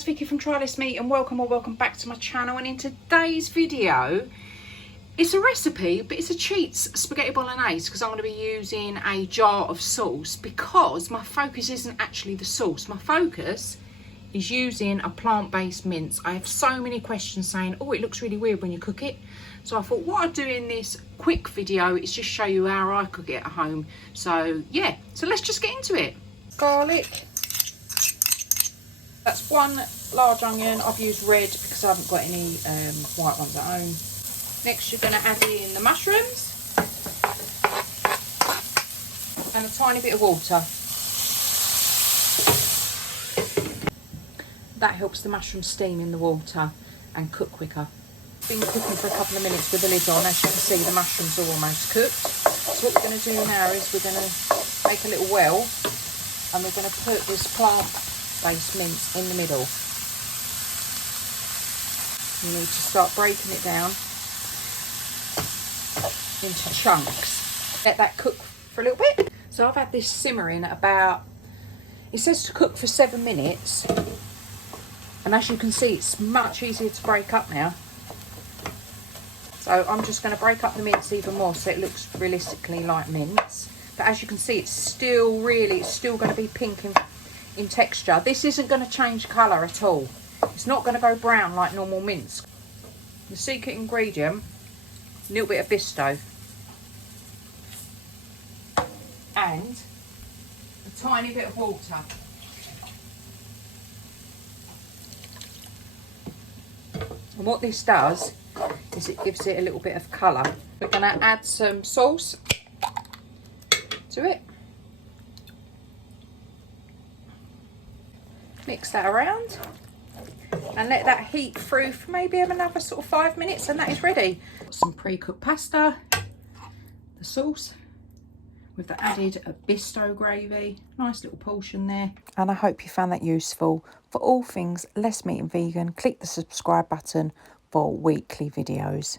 it's Vicky from Try This Meat and welcome back to my channel. And in today's video, it's a recipe, but it's a cheats spaghetti bolognese because I'm going to be using a jar of sauce because my focus isn't actually the sauce. My focus is using a plant-based mince. I have so many questions saying, oh, it looks really weird when you cook it. So I thought what I'd do in this quick video is just show you how I cook it at home. So yeah, so let's just get into it. Garlic. That's one large onion. I've used red because I haven't got any white ones at home. Next, you're going to add in the mushrooms and a tiny bit of water. That helps the mushrooms steam in the water and cook quicker. Been cooking for a couple of minutes with the lid on. As you can see, the mushrooms are almost cooked. So what we're going to do now is we're going to make a little well and we're going to put this plant-based mince in the middle. You need to start breaking it down into chunks. Let that cook for a little bit. So I've had this simmering at about, it says to cook for 7 minutes. And as you can see, it's much easier to break up now. So I'm just going to break up the mince even more so it looks realistically like mince. But as you can see, it's still going to be pink in texture. This isn't going to change colour at all. It's not going to go brown like normal mince. The secret ingredient, a little bit of Bisto. And a tiny bit of water. And what this does is it gives it a little bit of colour. We're going to add some sauce to it. Mix that around and let that heat through for maybe another sort of 5 minutes and that is ready. Some pre-cooked pasta, the sauce with the added Bisto gravy. Nice little portion there. And I hope you found that useful. For all things less meat and vegan, click the subscribe button for weekly videos.